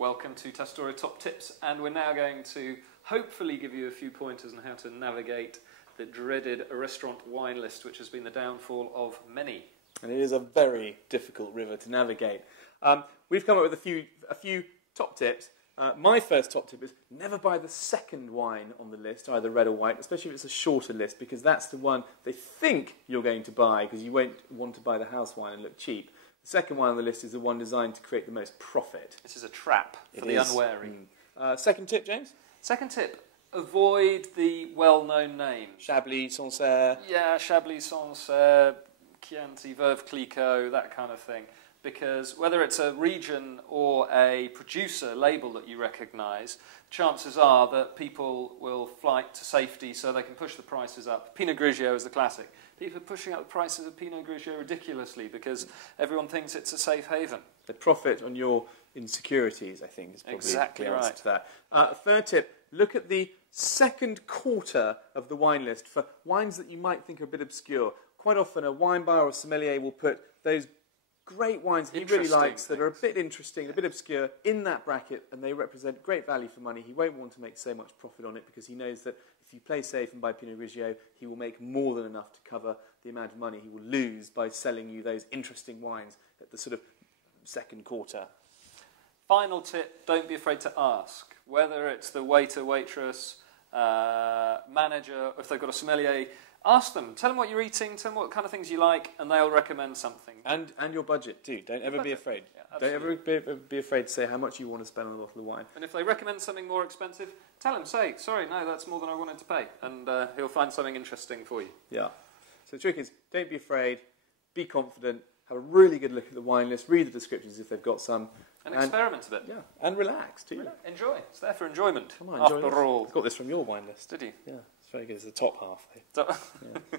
Welcome to Tastoria Top Tips, and we're now going to hopefully give you a few pointers on how to navigate the dreaded restaurant wine list, which has been the downfall of many. And it is a very difficult river to navigate. We've come up with a few top tips. My first top tip is never buy the second wine on the list, either red or white, especially if it's a shorter list, because that's the one they think you're going to buy, because you won't want to buy the house wine and look cheap. The second one on the list is the one designed to create the most profit. This is a trap for the unwary. Second tip, James? Second tip, avoid the well-known names. Chablis, Sancerre. Yeah, Chablis, Sancerre, Chianti, Veuve Clicquot, that kind of thing. Because whether it's a region or a producer label that you recognise, chances are that people will flight to safety so they can push the prices up. Pinot Grigio is the classic. People are pushing up the prices of Pinot Grigio ridiculously because everyone thinks it's a safe haven. They profit on your insecurities, I think, is probably exactly the answer right. to that. Third tip, look at the second quarter of the wine list for wines that you might think are a bit obscure. Quite often a wine bar or sommelier will put those great wines he really likes that are a bit interesting, a bit obscure, in that bracket, and they represent great value for money. He won't want to make so much profit on it because he knows that if you play safe and buy Pinot Grigio, he will make more than enough to cover the amount of money he will lose by selling you those interesting wines at the sort of second quarter. Final tip, don't be afraid to ask. Whether it's the waiter, waitress, manager, if they've got a sommelier, ask them. Tell them what you're eating, tell them what kind of things you like, and they'll recommend something. And your budget too. Don't ever be afraid. Yeah, don't ever be afraid to say how much you want to spend on a bottle of wine. And if they recommend something more expensive, tell him, say, sorry, no, that's more than I wanted to pay. And he'll find something interesting for you. Yeah. So the trick is, don't be afraid, be confident, have a really good look at the wine list, read the descriptions if they've got some. And experiment a bit. Yeah, and relax too. Enjoy. It's there for enjoyment. Come on, after all. I got this from your wine list. Did you? Yeah, it's very good. It's the top half. So Yeah.